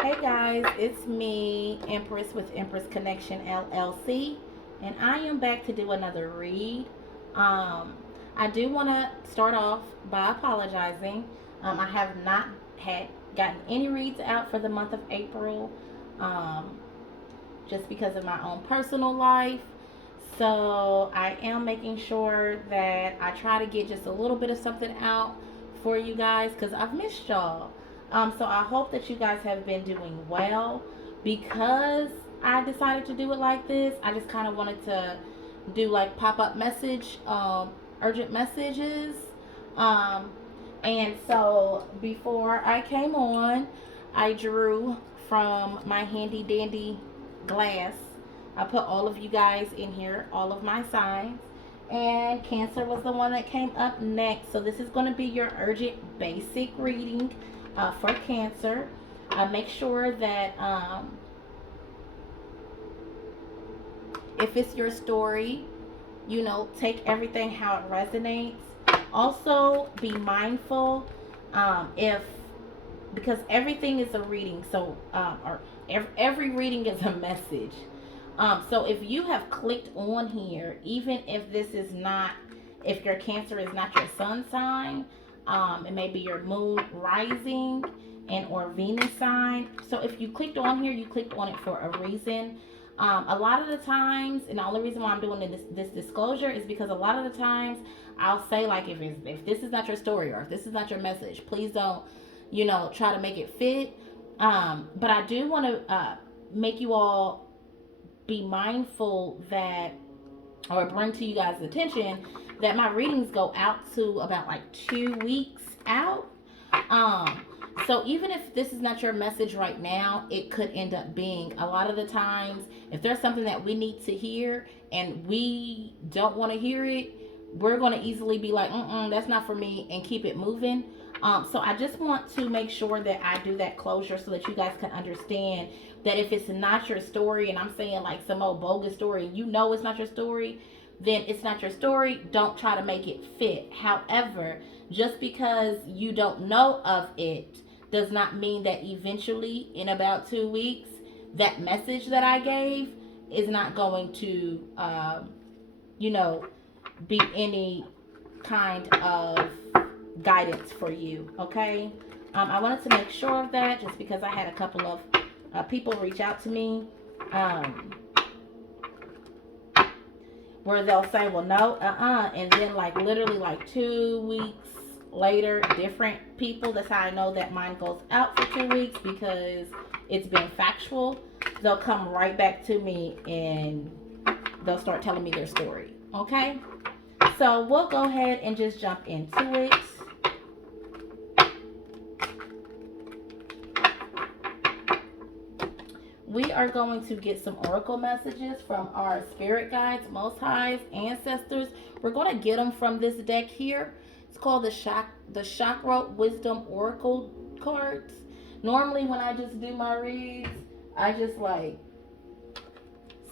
Hey guys, it's me, Empress with Empress Connection LLC, and I am back to do another read. Um, I do want to start off by apologizing. I have not had gotten any reads out for the month of April, um, just because of my own personal life. So I am making sure that I try to get just a little bit of something out for you guys because I've missed y'all. So I hope that you guys have been doing well. Because I decided to do it like this, I just kind of wanted to do like pop up message, urgent messages. Um, and so before I came on, I drew from my handy dandy glass. I put all of you guys in here, all of my signs. And Cancer was the one that came up next. So this is going to be your urgent basic reading for Cancer. Make sure that if it's your story, take everything how it resonates. Also, be mindful if because everything is a reading, so or every reading is a message. So if you have clicked on here, even if this is not, if your Cancer is not your sun sign, it may be your moon rising and or Venus sign. So if you clicked on here, you clicked on it for a reason. A lot of the times, and the only reason why I'm doing this disclosure is because a lot of the times I'll say like if this is not your story or if this is not your message, please don't try to make it fit. But I do want to make you all be mindful that, or bring to you guys' attention that my readings go out to about like 2 weeks out. Um, so even if this is not your message right now, it could end up being a lot of the times if there's something that we need to hear and we don't want to hear it, we're going to easily be like, that's not for me, and keep it moving. So I just want to make sure that I do that closure so that you guys can understand that if it's not your story, and I'm saying like some old bogus story, and it's not your story, then it's not your story. Don't try to make it fit. However, just because you don't know of it does not mean that eventually, in about 2 weeks, that message that I gave is not going to, you know, be any kind of guidance for you. Okay. I wanted to make sure of that just because I had a couple of people reach out to me um, where they'll say, well, no, and then like literally like 2 weeks later, different people. That's how I know that mine goes out for 2 weeks because it's been factual. They'll come right back to me and they'll start telling me their story. Okay, so we'll go ahead and just jump into it. We are going to get some oracle messages from our spirit guides, most highs, ancestors. We're going to get them from this deck here. It's called the Chakra Wisdom Oracle cards. Normally, when I just do my reads, I just like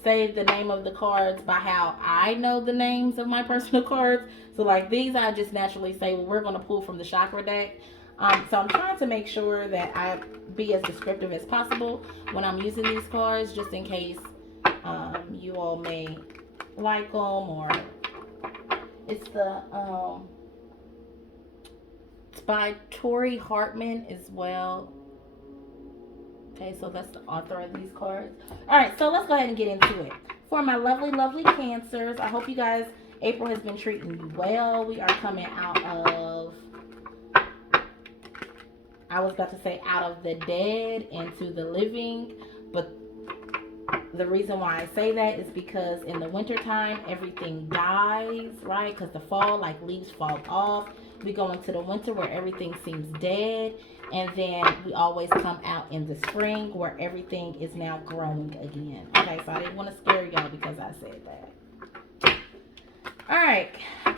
say the name of the cards by how I know the names of my personal cards. So like these, I just naturally say, well, we're going to pull from the chakra deck. So I'm trying to make sure that I be as descriptive as possible when I'm using these cards, just in case you all may like them, or it's it's by Tori Hartman as well. Okay, so that's the author of these cards. All right, so let's go ahead and get into it. For my lovely, lovely Cancers, I hope you guys, April has been treating you well. We are coming out of, I was about to say out of the dead into the living, but the reason why I say that is because in the wintertime, everything dies, right? Because the fall, like leaves fall off. We go into the winter where everything seems dead. And then we always come out in the spring where everything is now growing again. Okay, so I didn't want to scare y'all because I said that. All right,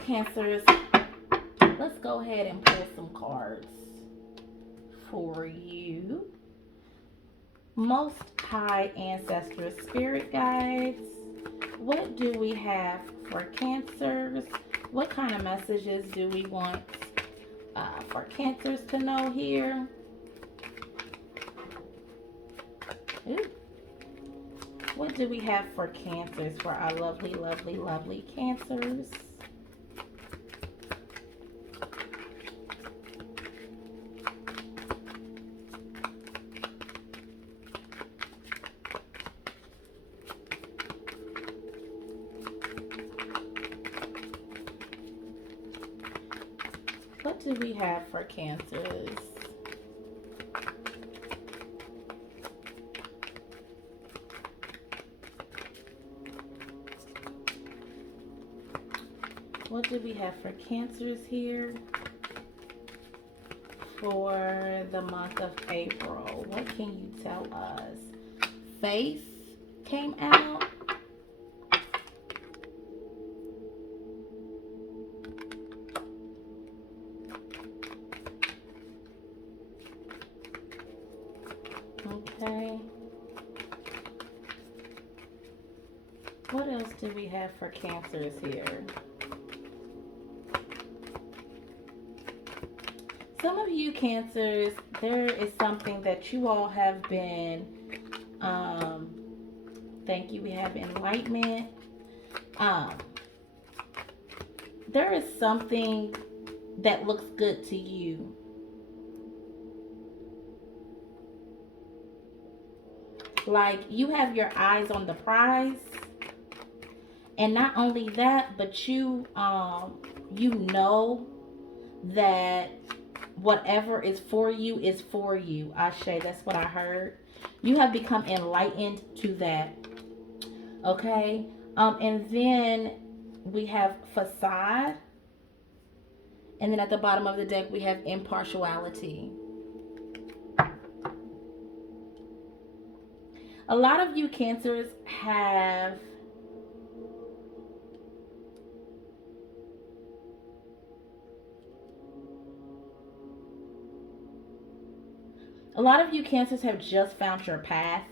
Cancers, let's go ahead and pull some cards for you. Most high ancestors, spirit guides, what do we have for Cancers? What kind of messages do we want for Cancers to know here? Ooh. What do we have for Cancers, for our lovely, lovely, lovely Cancers? What do we have for Cancers? What do we have for Cancers here for the month of April? What can you tell us? Faith came out. Okay. What else do we have for Cancers here? Some of you Cancers, there is something that you all have been, thank you, we have enlightenment. There is something that looks good to you. Like you have your eyes on the prize. And not only that, but you know that whatever is for you is for you. Ashe, that's what I heard. You have become enlightened to that. Okay? And then we have facade. And then at the bottom of the deck, we have impartiality. A lot of you Cancers have Cancers have just found your path.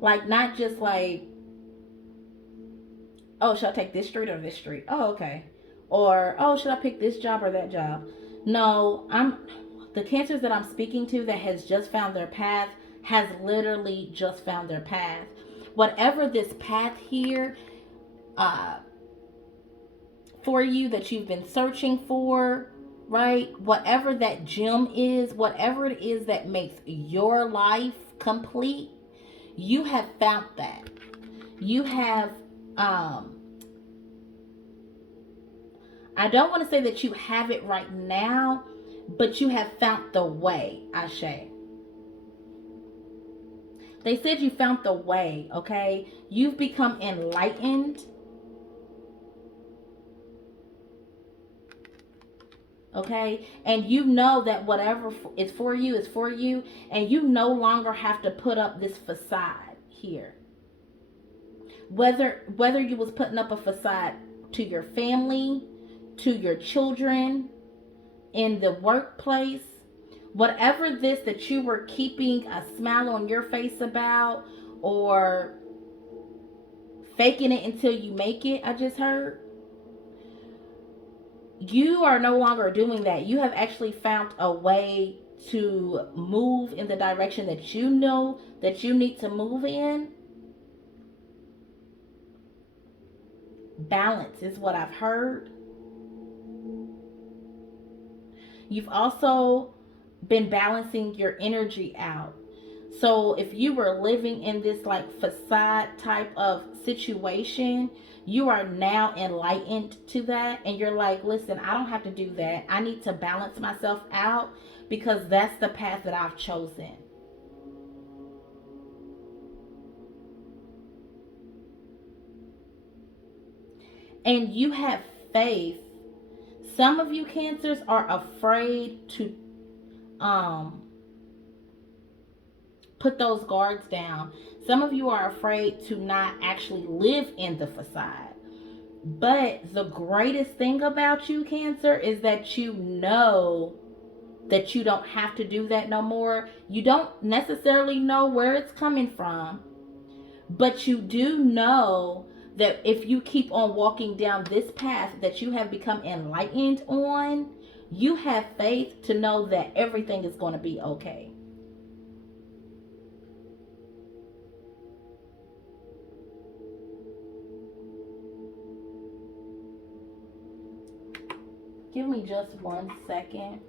Like, not just like, oh, should I take this street or this street? Oh, okay. Or, oh, should I pick this job or that job? No, the Cancers that I'm speaking to that has just found their path has literally just found their path. Whatever this path here for you that you've been searching for, right? Whatever that gem is, whatever it is that makes your life complete, you have found that. You have, I don't want to say that you have it right now, but you have found the way, Ashe. They said you found the way, okay? You've become enlightened. Okay? And you know that whatever is for you is for you. And you no longer have to put up this facade here. Whether you was putting up a facade to your family, to your children, in the workplace, whatever this that you were keeping a smile on your face about, or faking it until you make it, I just heard, you are no longer doing that. You have actually found a way to move in the direction that you know that you need to move in. Balance is what I've heard. You've also been balancing your energy out. So if you were living in this like facade type of situation, you are now enlightened to that. And you're like, listen, I don't have to do that. I need to balance myself out because that's the path that I've chosen. And you have faith. Some of you Cancers are afraid to put those guards down. Some of you are afraid to not actually live in the facade. But the greatest thing about you, Cancer, is that you know that you don't have to do that no more. You don't necessarily know where it's coming from, but you do know that if you keep on walking down this path that you have become enlightened on, You have faith to know that everything is going to be okay. Give me just 1 second.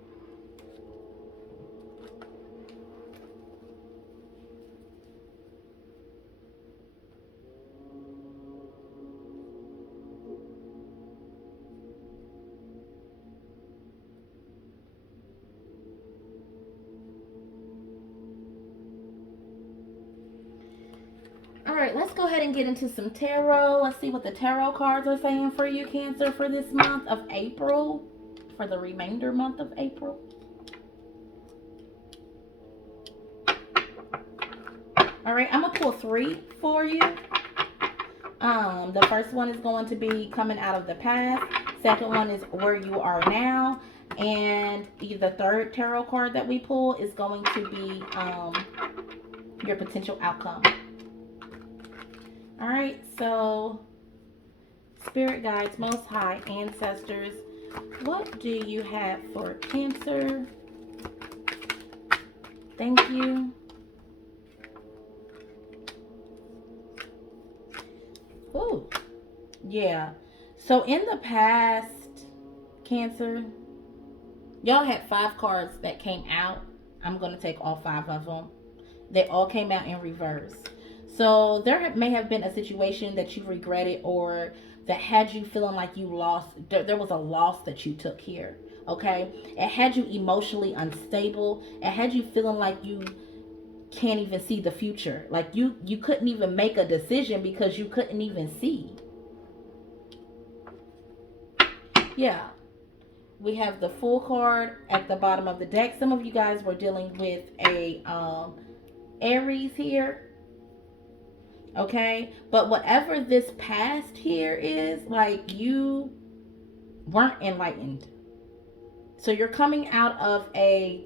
All right, let's go ahead and get into some tarot. Let's see what the tarot cards are saying for you, Cancer, for this month of April, for the remainder month of April. All right, I'm gonna pull 3 for you. The first one is going to be coming out of the past. Second one is where you are now, and the third tarot card that we pull is going to be your potential outcome. All right, so spirit guides, most high, ancestors, what do you have for Cancer? Thank you. Ooh, yeah. So in the past, Cancer, y'all had 5 cards that came out. I'm going to take all 5 of them. They all came out in reverse. So there may have been a situation that you regretted, or that had you feeling like you lost. There was a loss that you took here. Okay, it had you emotionally unstable. It had you feeling like you can't even see the future. Like you couldn't even make a decision because you couldn't even see. Yeah. We have the Fool card at the bottom of the deck. Some of you guys were dealing with a Aries here. Okay, but whatever this past here is, like, you weren't enlightened. So you're coming out of a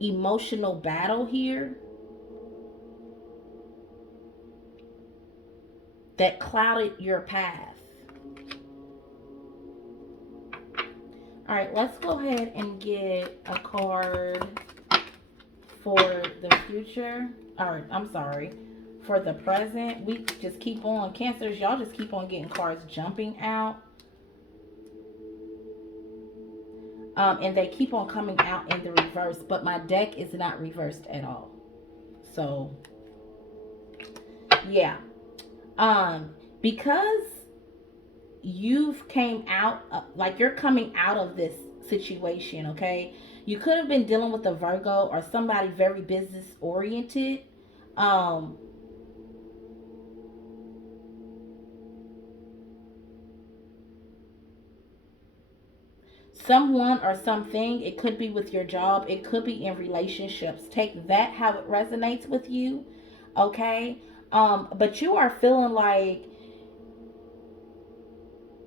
emotional battle here that clouded your path. All right, let's go ahead and get a card for the future. Or, I'm sorry, for the present. We just keep on, Cancers, y'all just keep on getting cards jumping out. And they keep on coming out in the reverse, but my deck is not reversed at all. So, yeah. Because you've came out, like, you're coming out of this situation, okay? You could have been dealing with a Virgo or somebody very business oriented. Someone or something, it could be with your job, it could be in relationships. Take that how it resonates with you, okay? But you are feeling like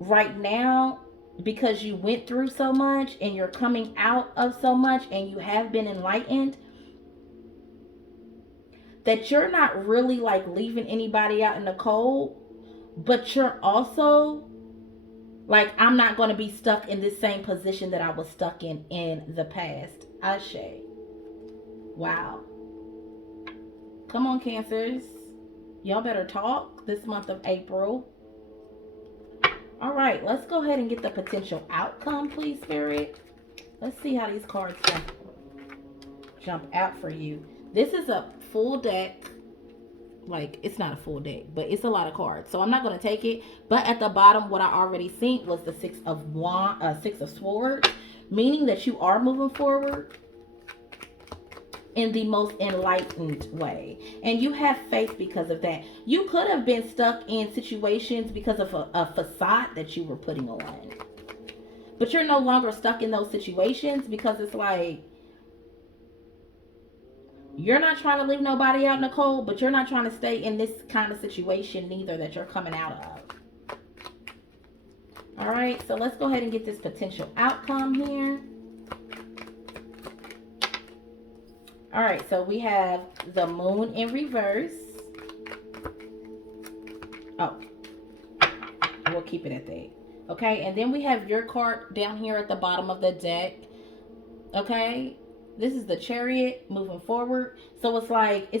right now, because you went through so much and you're coming out of so much and you have been enlightened, that you're not really like leaving anybody out in the cold, but you're also like, I'm not going to be stuck in this same position that I was stuck in the past. Ashe. Wow. Come on, Cancers. Y'all better talk this month of April. All right, let's go ahead and get the potential outcome, please, Spirit. Let's see how these cards jump out for you. This is a full deck. Like, it's not a full deck, but it's a lot of cards, so I'm not going to take it. But at the bottom, what I already seen was the Six of Swords, meaning that you are moving forward in the most enlightened way, and you have faith because of that. You could have been stuck in situations because of a facade that you were putting on, but you're no longer stuck in those situations because it's like, you're not trying to leave nobody out in the cold, but you're not trying to stay in this kind of situation neither that you're coming out of. All right, so let's go ahead and get this potential outcome here. All right, so we have the Moon in reverse. Oh, keep it at that. Okay, and then we have your card down here at the bottom of the deck. Okay, this is the Chariot moving forward. So it's like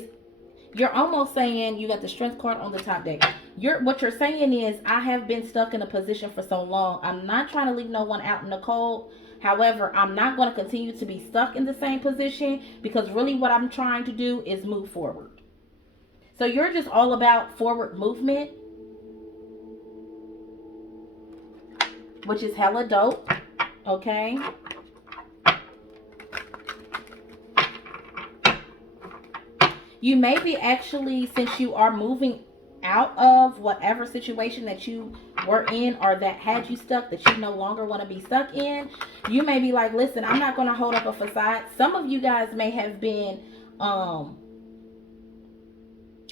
you're almost saying you got the Strength card on the top deck. What you're saying is, I have been stuck in a position for so long. I'm not trying to leave no one out in the cold. However, I'm not going to continue to be stuck in the same position, because really what I'm trying to do is move forward. So you're just all about forward movement, which is hella dope. Okay. You may be actually, since you are moving out of whatever situation that you were in or that had you stuck, that you no longer want to be stuck in, you may be like, listen, I'm not going to hold up a facade. Some of you guys may have been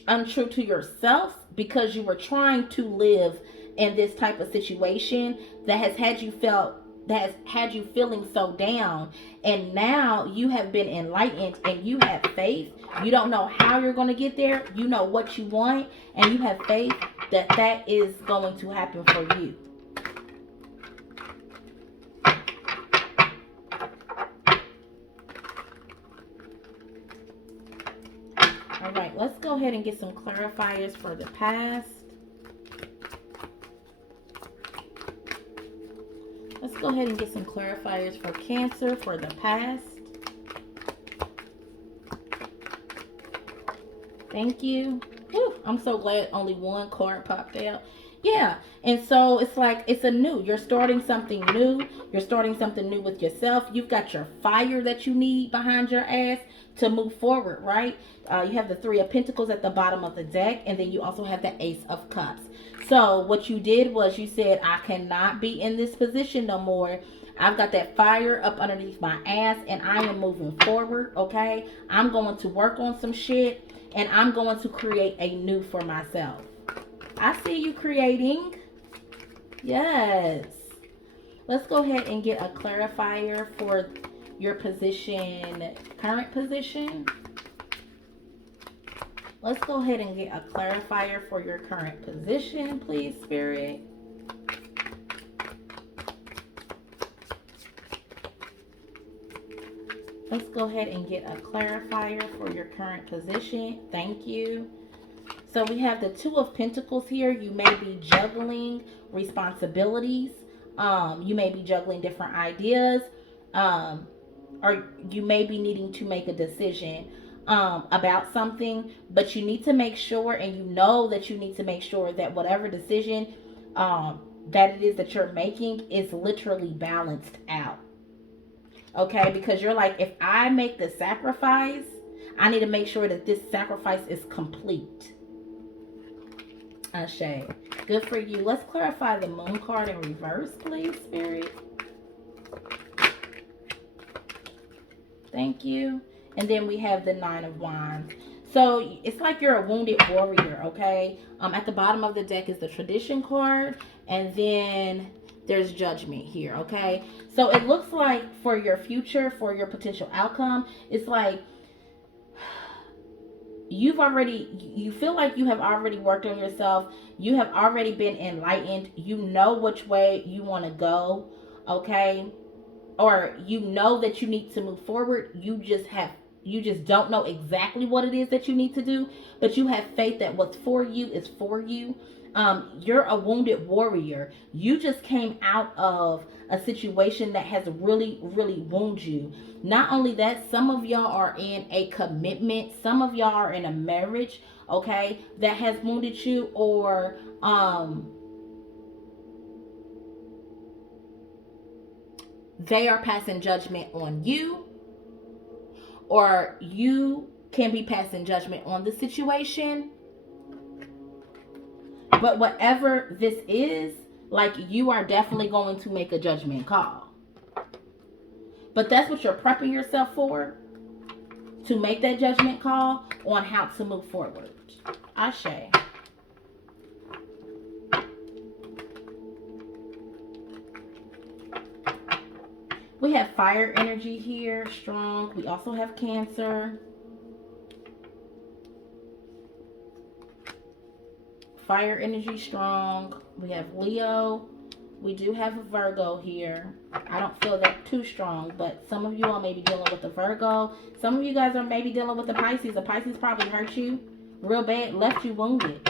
untrue to yourself because you were trying to live in this type of situation that has had you feeling so down, and now you have been enlightened and you have faith. You don't know how you're going to get there. You know what you want, and you have faith that that is going to happen for you. All right, let's go ahead and get some clarifiers for the past. Let's go ahead and get some clarifiers for Cancer for the past. Thank you. Whew, I'm so glad only one card popped out. Yeah, and so it's like it's a new. You're starting something new. You're starting something new with yourself. You've got your fire that you need behind your ass to move forward, right? You have the Three of Pentacles at the bottom of the deck, and then you also have the Ace of Cups. So what you did was you said, I cannot be in this position no more. I've got that fire up underneath my ass, and I am moving forward, okay? I'm going to work on some shit, and I'm going to create a new for myself. I see you creating. Yes. Let's go ahead and get a clarifier for your position, current position. Let's go ahead and get a clarifier for your current position, please, Spirit. Let's go ahead and get a clarifier for your current position. Thank you. So we have the Two of Pentacles here. You may be juggling responsibilities. You may be juggling different ideas. Or you may be needing to make a decision about something. But you need to make sure, and you know that you need to make sure that whatever decision that it is that you're making is literally balanced out. Okay? Because you're like, if I make the sacrifice, I need to make sure that this sacrifice is complete. Ashe. Good for you. Let's clarify the Moon card in reverse, please, Spirit. Thank you. And then we have the Nine of Wands. So it's like you're a wounded warrior, okay? At the bottom of the deck is the Tradition card, and then there's Judgment here, okay? So it looks like for your future, for your potential outcome, it's like you feel like you have already worked on yourself. You have already been enlightened. You know which way you want to go, okay? Or you know that you need to move forward. You just don't know exactly what it is that you need to do, but you have faith that what's for you is for you. You're a wounded warrior. You just came out of a situation that has really, really wounded you. Not only that, some of y'all are in a commitment. Some of y'all are in a marriage, okay, that has wounded you, or they are passing judgment on you, or you can be passing judgment on the situation. But whatever this is, like, you are definitely going to make a judgment call. But that's what you're prepping yourself for, to make that judgment call on how to move forward. Ashe. We have fire energy here, strong. We also have Cancer. fire energy strong. We have Leo. We do have a Virgo here. I don't feel that too strong, but some of you all may be dealing with a Virgo. Some of you guys are maybe dealing with a Pisces. A Pisces probably hurt you real bad, left you wounded.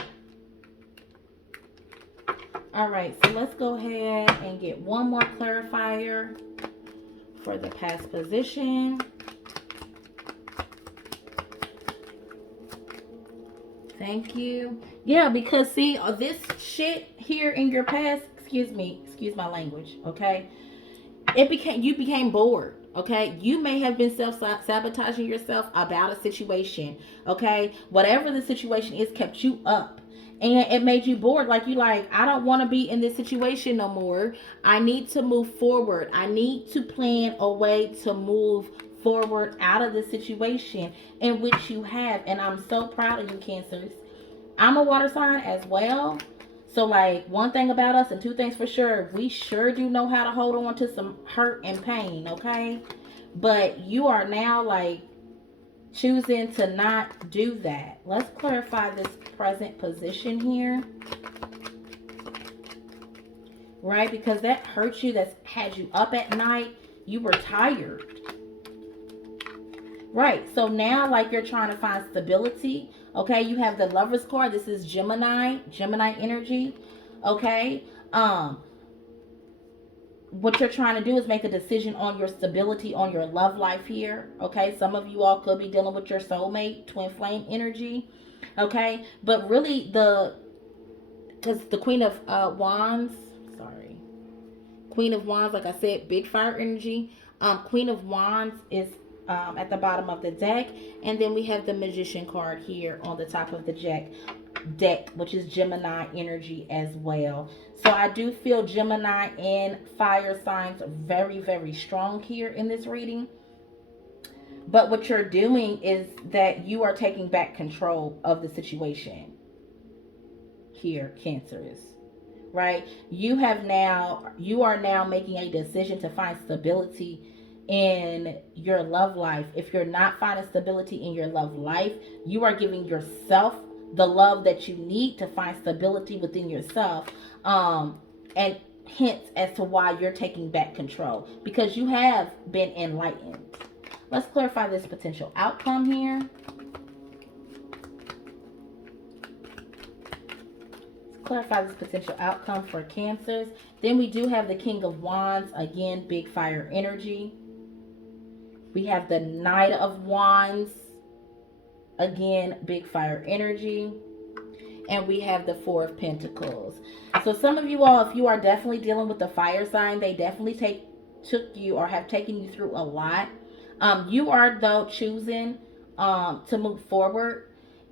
All right, so let's go ahead and get one more clarifier for the past position. Thank you. Yeah, because see, this shit here in your past, excuse my language, okay? You became bored, okay? You may have been self-sabotaging yourself about a situation, okay? Whatever the situation is kept you up. And it made you bored. Like, I don't want to be in this situation no more. I need to move forward. I need to plan a way to move forward out of the situation in which you have. And I'm so proud of you, Cancers. I'm a water sign as well. So, one thing about us and two things for sure, we sure do know how to hold on to some hurt and pain, okay? But you are now, choosing to not do that. Let's clarify this present position here. Right? Because that hurt you, that's had you up at night. You were tired. Right. So now, you're trying to find stability. Okay. You have the Lover's card. This is Gemini energy. Okay. What you're trying to do is make a decision on your stability, on your love life here. Okay. Some of you all could be dealing with your soulmate, twin flame energy. Okay. But really because the Queen of Wands, Queen of Wands, like I said, big fire energy. Queen of Wands is at the bottom of the deck. And then we have the Magician card here on the top of the deck, which is Gemini energy as well. So I do feel Gemini and fire signs are very, very strong here in this reading. But what you're doing is that you are taking back control of the situation here, Cancers. Right? You are now making a decision to find stability in your love life. If you're not finding stability in your love life, you are giving yourself the love that you need to find stability within yourself. And hints as to why you're taking back control, because you have been enlightened. Let's clarify this potential outcome here. Clarify this potential outcome for Cancers. Then we do have the King of Wands, again, big fire energy. We have the Knight of Wands, again, big fire energy. And we have the Four of Pentacles. So some of you all, if you are definitely dealing with the fire sign, they definitely took you or have taken you through a lot. You are, though, choosing to move forward.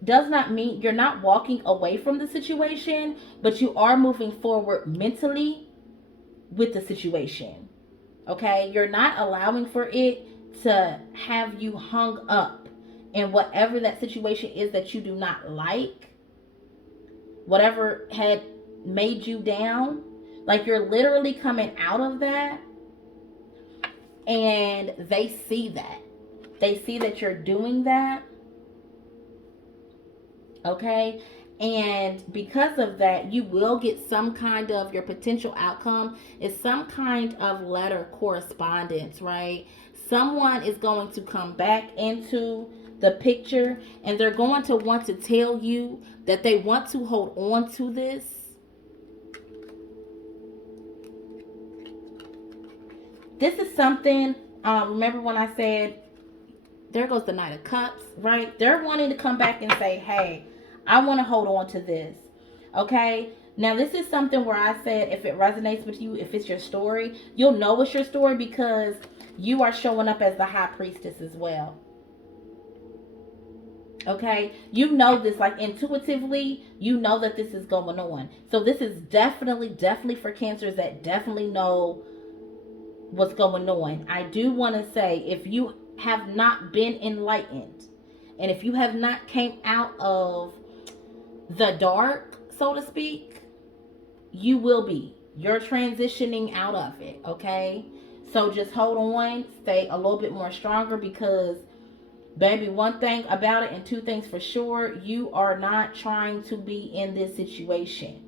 Does not mean you're not walking away from the situation, but you are moving forward mentally with the situation. Okay? You're not allowing for it to have you hung up in whatever that situation is that you do not like. Whatever had made you down. You're literally coming out of that. And they see that. They see that you're doing that. Okay, and because of that, you will get some kind of, your potential outcome is some kind of letter correspondence, right? Someone is going to come back into the picture and they're going to want to tell you that they want to hold on to this. This is something, remember when I said, there goes the Knight of Cups, right? They're wanting to come back and say, hey, I want to hold on to this. Okay? Now, this is something where I said, if it resonates with you, if it's your story, you'll know it's your story because you are showing up as the High Priestess as well. Okay? You know this, intuitively, you know that this is going on. So this is definitely for Cancers that definitely know what's going on. I do want to say, if you have not been enlightened, and if you have not came out of the dark, so to speak, you will be. You're transitioning out of it, okay? So just hold on, stay a little bit more stronger, because Baby, one thing about it and two things for sure, you are not trying to be in this situation.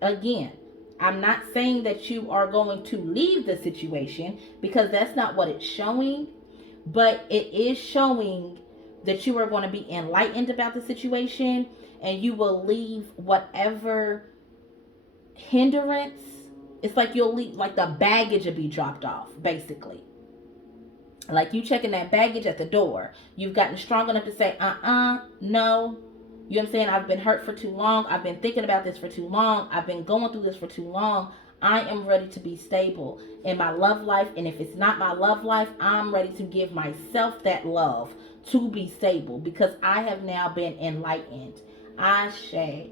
Again, I'm not saying that you are going to leave the situation because that's not what it's showing, but it is showing that you are going to be enlightened about the situation and you will leave whatever hindrance. It's like you'll leave, like the baggage will be dropped off, basically. Like you checking that baggage at the door. You've gotten strong enough to say, no. You know what I'm saying? I've been hurt for too long. I've been thinking about this for too long. I've been going through this for too long. I am ready to be stable in my love life. And if it's not my love life, I'm ready to give myself that love to be stable because I have now been enlightened. Ashe.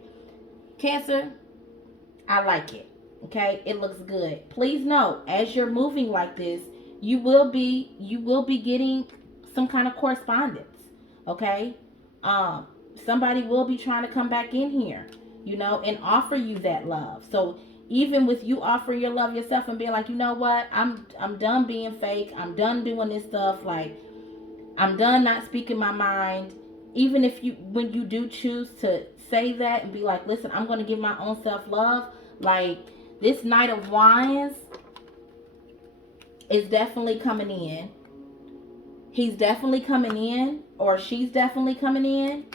Cancer, I like it. Okay, it looks good. Please know, as you're moving like this, you will be getting some kind of correspondence. Okay, somebody will be trying to come back in here, and offer you that love. So even with you offering your love yourself and being like, you know what, I'm done being fake. I'm done doing this stuff. Like, I'm done not speaking my mind. Even if when you do choose to say that and be like, listen, I'm going to give my own self love. Like, this Knight of Wands is definitely coming in. He's definitely coming in, or she's definitely coming in,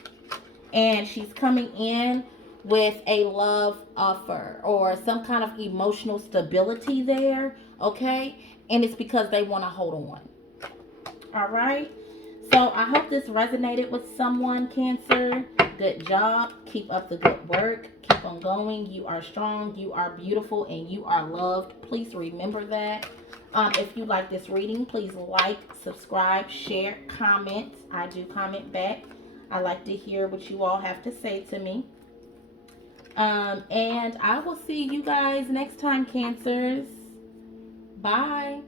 and she's coming in with a love offer or some kind of emotional stability there, okay? And it's because they want to hold on. All right? So I hope this resonated with someone, Cancer. Good job. Keep up the good work. Keep on going. You are strong. You are beautiful. And you are loved. Please remember that. If you like this reading, please like, subscribe, share, comment. I do comment back. I like to hear what you all have to say to me. And I will see you guys next time, Cancers. Bye.